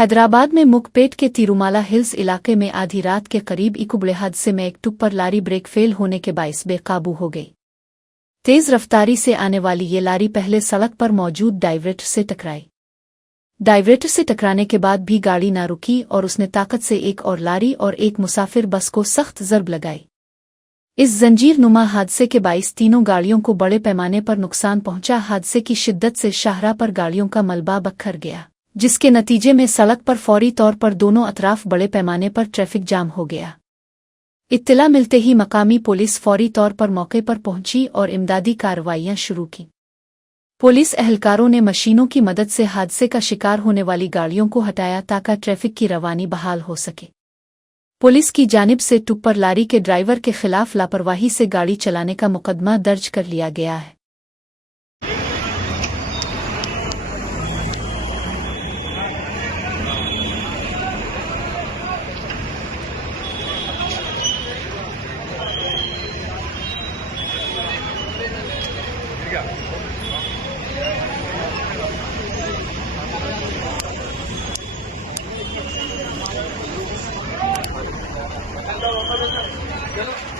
हैदराबाद में मुखपेट के तिरुमाला हिल्स इलाके में आधी रात के करीब एक बड़े हादसे में एक टिप्पर लारी ब्रेक फेल होने के बाइस बेकाबू हो गई। तेज रफ्तारी से आने वाली ये लारी पहले सड़क पर मौजूद डाइवर्टर से टकराई। डाइवर्टर से टकराने के बाद भी गाड़ी ना रुकी और उसने ताकत से एक और लारी और एक मुसाफिर बस को सख्त ज़रब लगाई। इस जंजीर नुमा हादसे के बाइस तीनों गाड़ियों को बड़े पैमाने पर नुकसान पहुंचा। हादसे की शिद्दत से शाहराह पर गाड़ियों का मलबा बखर गया, जिसके नतीजे में सड़क पर फौरी तौर पर दोनों अतराफ बड़े पैमाने पर ट्रैफिक जाम हो गया। इत्तला मिलते ही मकामी पुलिस फौरी तौर पर मौके पर पहुंची और इमदादी कार्रवाइयां शुरू की। पुलिस एहलकारों ने मशीनों की मदद से हादसे का शिकार होने वाली गाड़ियों को हटाया ताकि ट्रैफिक की रवानी बहाल हो सके। पुलिस की जानिब से टिप्पर लारी के ड्राइवर के खिलाफ लापरवाही से गाड़ी चलाने का मुकदमा दर्ज कर लिया गया है। चलो